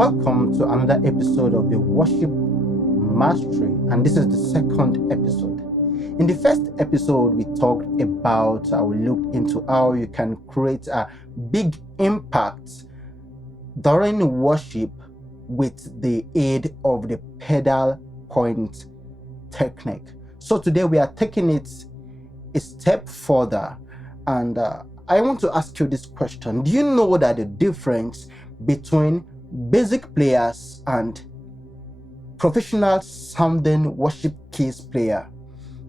Welcome to another episode of the Worship Mastery, and this is the second episode. In the first episode, we talked about, we looked into how you can create a big impact during worship with the aid of the pedal point technique. So today we are taking it a step further, and I want to ask you this question. Do you know that the difference between basic players and professional sounding worship keys player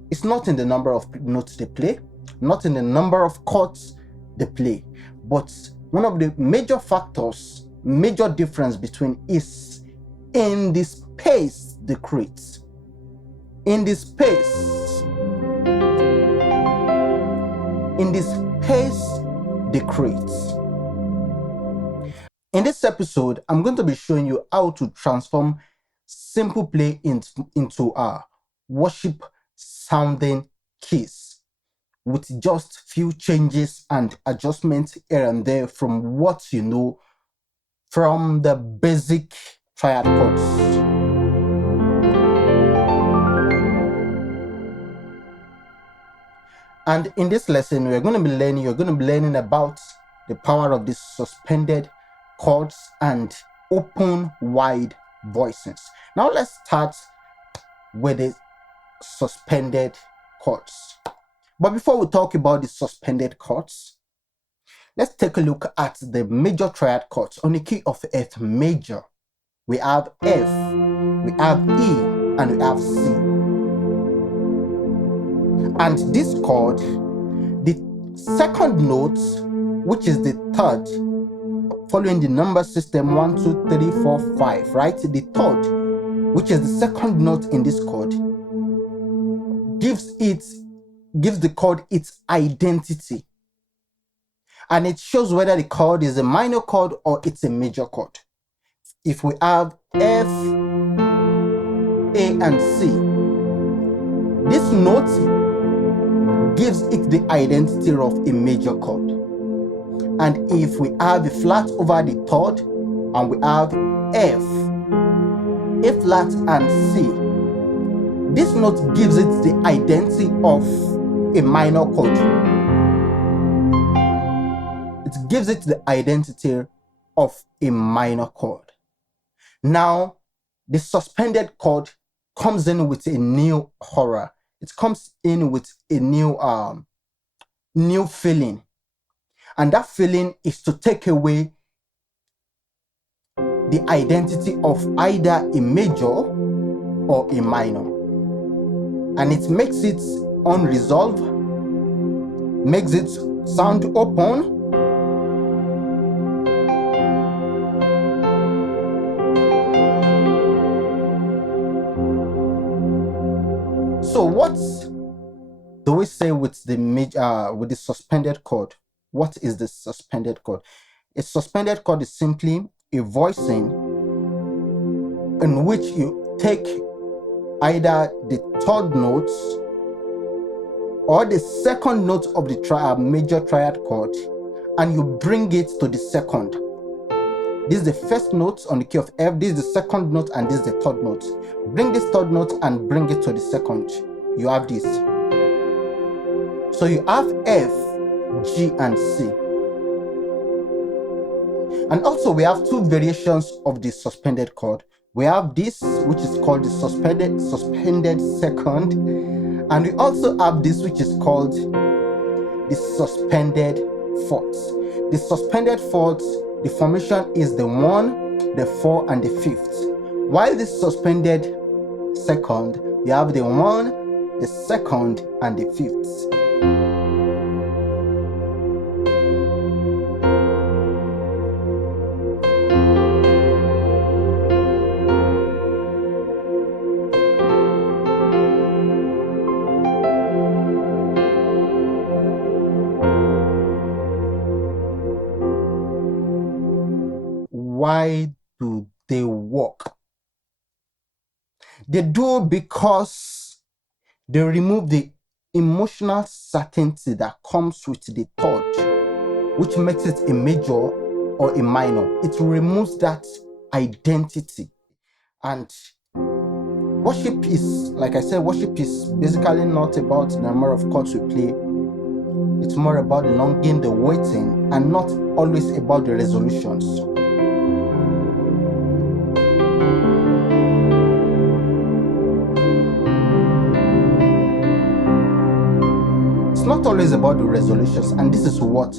is not in the number of notes they play, not in the number of chords they play, but one of the major factors, major difference between is in the space they create. In the space they create. In this episode, I'm going to be showing you how to transform simple play into a worship sounding keys with just few changes and adjustments here and there from what you know from the basic triad chords. And in this lesson, you're going to be learning about the power of these suspended chords and open wide voicings. Now let's start with the suspended chords. But before we talk about the suspended chords, let's take a look at the major triad chords. On the key of F major, we have F, we have E, and we have C. And this chord, the second note, which is the third, following the number system 1, 2, 3, 4, 5, right? The third, which is the second note in this chord, gives the chord its identity. And it shows whether the chord is a minor chord or it's a major chord. If we have F, A, and C, this note gives it the identity of a major chord. And if we have a flat over the third and we have F, A flat and C, this note gives it the identity of a minor chord. It gives it the identity of a minor chord. Now, the suspended chord comes in with a new horror. It comes in with a new feeling. And that feeling is to take away the identity of either a major or a minor. And it makes it unresolved, makes it sound open, so what do we say with the suspended chord? What is the suspended chord? A suspended chord is simply a voicing in which you take either the third note or the second note of the major triad chord and you bring it to the second. This is the first note on the key of F, this is the second note, and this is the third note. Bring this third note and bring it to the second. You have this. So you have F, G, and C. And also we have two variations of the suspended chord. We have this, which is called the suspended second, and we also have this, which is called the suspended fourth. The suspended fourth, the formation is the 1, the 4, and the 5th. While the suspended second, you have the 1, the 2nd, and the 5th. Why do they work? They do because they remove the emotional certainty that comes with the third, which makes it a major or a minor. It removes that identity. And worship is, like I said, worship is basically not about the number of chords we play. It's more about the longing, the waiting, and not always about the resolutions. It's not always about the resolutions, and this is what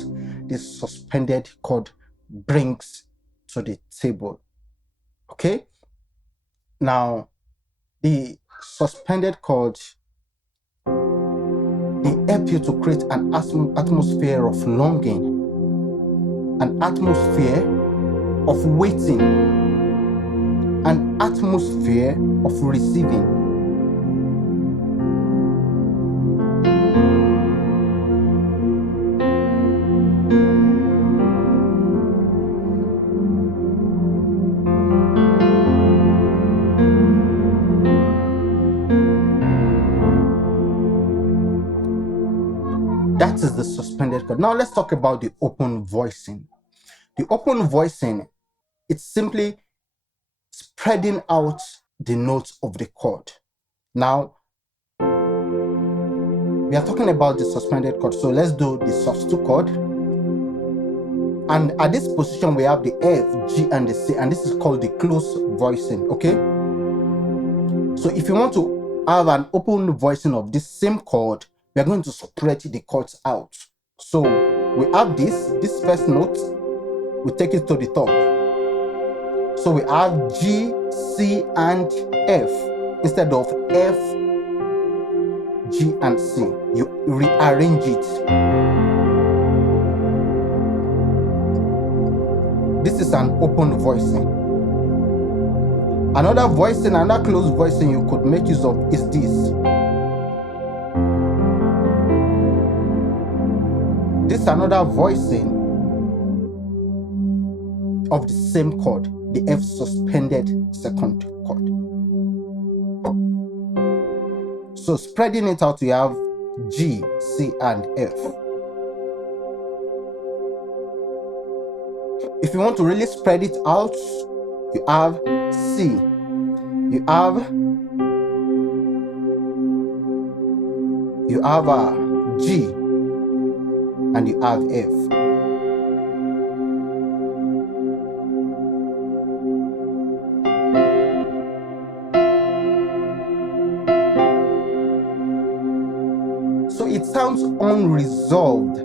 this suspended chord brings to the table. Okay? Now, the suspended chord, they help you to create an atmosphere of longing, an atmosphere of waiting, an atmosphere of receiving. That is the suspended chord. Now let's talk about the open voicing. The open voicing, it's simply spreading out the notes of the chord. Now, we are talking about the suspended chord. So let's do the Sus2 chord. And at this position, we have the F, G, and the C. And this is called the close voicing, okay? So if you want to have an open voicing of this same chord, we are going to spread the chords out. So we have this first note, we take it to the top. So we have G, C, and F instead of F, G, and C. You rearrange it. This is an open voicing. Another voicing, another closed voicing you could make use of is this. This is another voicing of the same chord, the F suspended second chord. So spreading it out, you have G, C, and F. If you want to really spread it out, you have C, you have G, and you have F. So it sounds unresolved,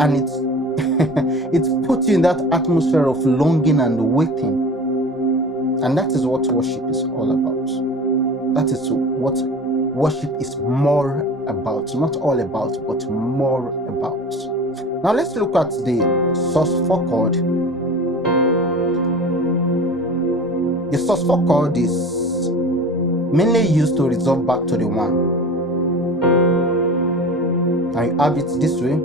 and it's put you in that atmosphere of longing and waiting. And that is what worship is all about. That is what worship is more about. Not all about, but more about. Now let's look at the Sus4 chord. The Sus4 chord is mainly used to resolve back to the one. And you have it this way.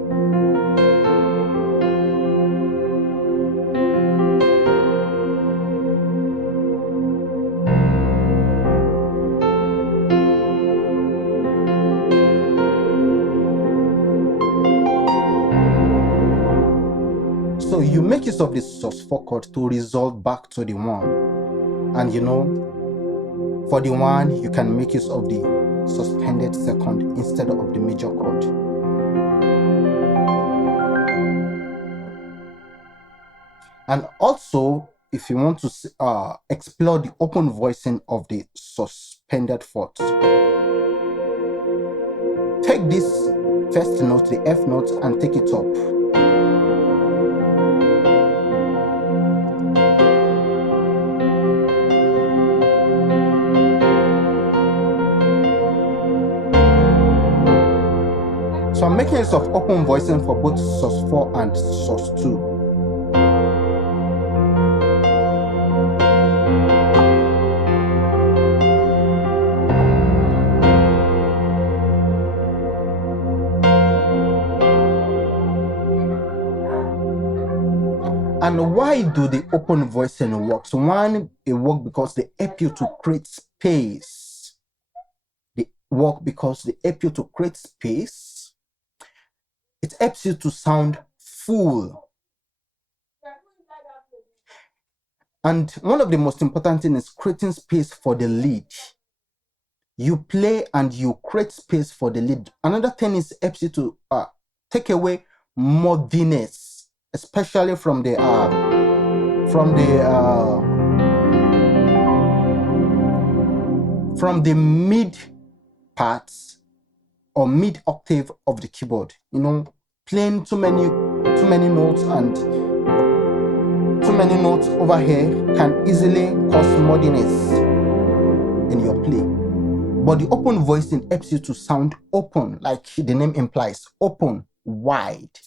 So you make use of the Sus4 chord to resolve back to the one. And you know, for the one, you can make use of the suspended second instead of the major chord. And also, if you want to explore the open voicing of the suspended fourth, take this first note, the F note, and take it up. So I'm making use of open voicing for both Sus4 and Sus2. And why do the open voicing work? So one, it works because they help you to create space. They work because they help you to create space. It helps you to sound full. And one of the most important things is creating space for the lead. You play and you create space for the lead. Another thing is helps you to take away muddiness, especially from the mid parts or mid octave of the keyboard. You know, playing too many notes and too many notes over here can easily cause muddiness in your play. But the open voicing helps you to sound open, like the name implies. Open, wide.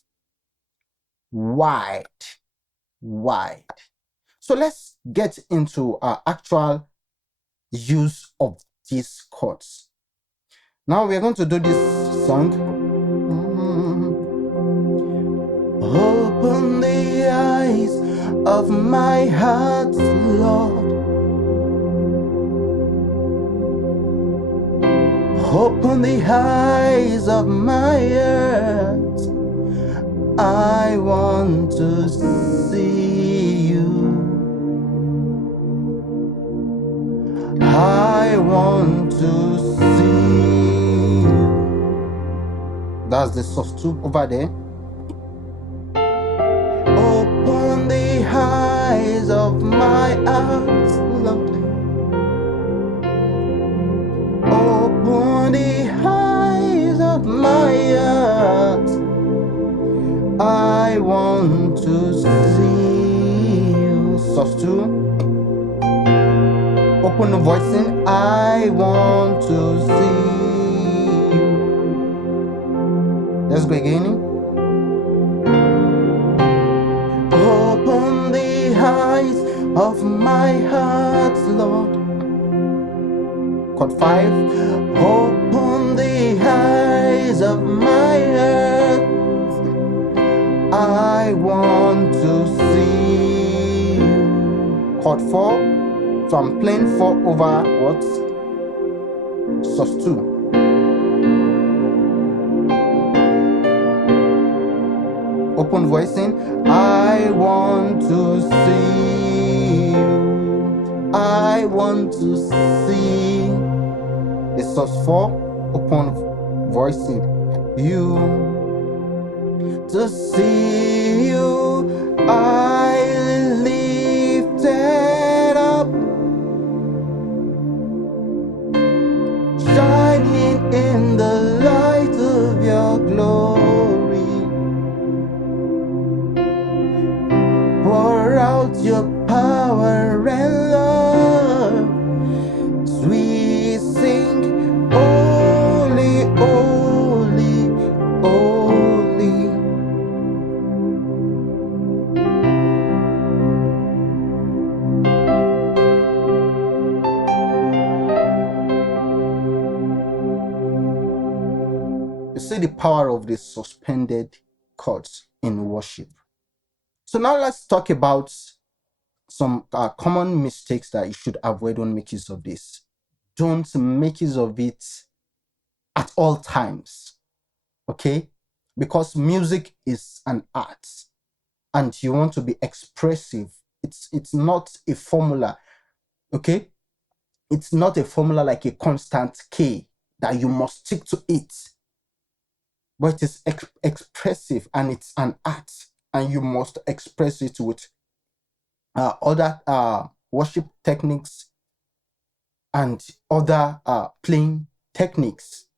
So let's get into our actual use of these chords. Now we're going to do this song. Open the eyes of my heart, Lord. Open the eyes of my heart. I want to see you. I want to see you. That's the Sus2 over there. Open the eyes of my heart, Lord. Open the eyes of my heart. I want to see you. Sus2. Open the voicing. I want to see you. Let's go again. Open the eyes of my heart, Lord. Chord 5. Open the eyes of my heart. I want to see you. Chord 4. So I'm playing 4 over what? Sus2. Open voicing. I want to see you. I want to see the Sus4. Open voicing. You. To see you, I lifted up, shining in the light of your glory. Pour out your power and love. We sing, holy, holy, holy. You see the power of the suspended chords in worship. So now let's talk about some common mistakes that you should avoid when making use of this. Don't make use of it at all times, okay? Because music is an art and you want to be expressive. It's not a formula, okay? It's not a formula like a constant K that you must stick to it. But it is expressive and it's an art, and you must express it with other worship techniques and other playing techniques.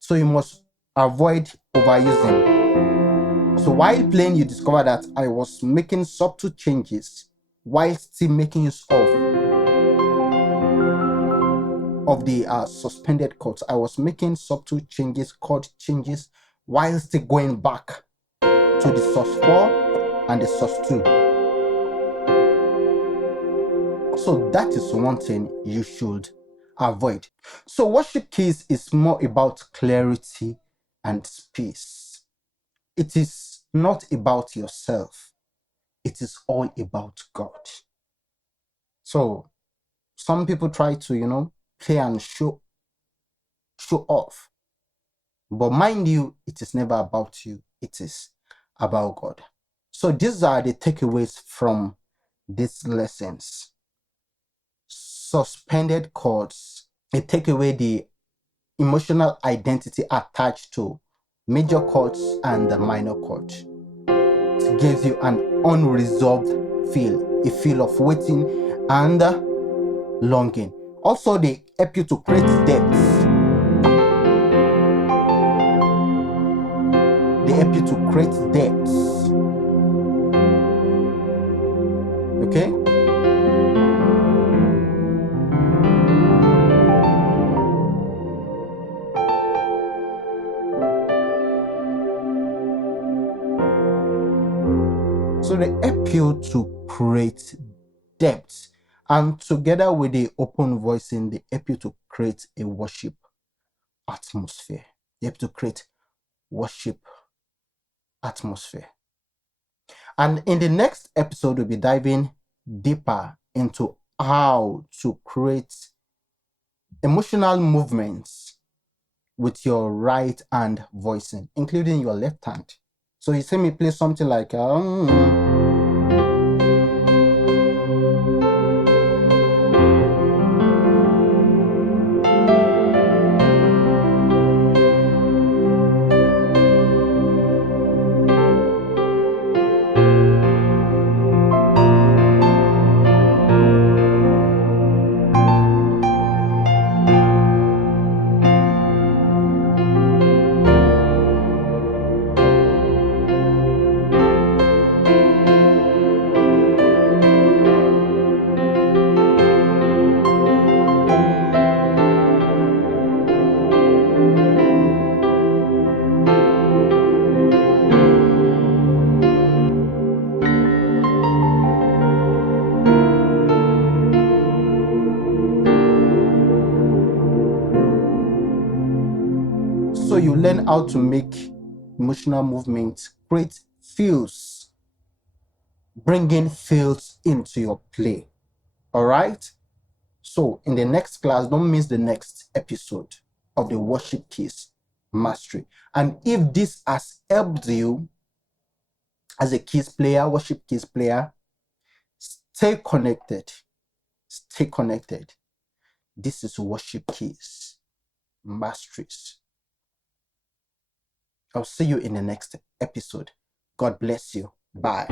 So you must avoid overusing. So while playing, you discover that I was making subtle changes while still making use of the suspended chords. I was making subtle changes, chord changes, while still going back to the Sus4 and the Sus2. So that is one thing you should avoid. So worship keys is more about clarity and space. It is not about yourself. It is all about God. So some people try to, play and show off. But mind you, it is never about you. It is about God. So these are the takeaways from these lessons. Suspended chords. It take away the emotional identity attached to major chords and the minor chord. It gives you an unresolved feel, a feel of waiting and longing. Also, they help you to create depth. They help you to create depth. Okay? So they help you to create depth, and together with the open voicing, they help you to create a worship atmosphere. They help to create worship atmosphere. And in the next episode, we'll be diving deeper into how to create emotional movements with your right hand voicing, including your left hand. So you see me play something like so you learn how to make emotional movements, create feels, bringing feels into your play. All right? So in the next class, don't miss the next episode of the Worship Keys Mastery. And if this has helped you as a keys player, worship keys player, stay connected. Stay connected. This is Worship Keys Masteries. I'll see you in the next episode. God bless you. Bye.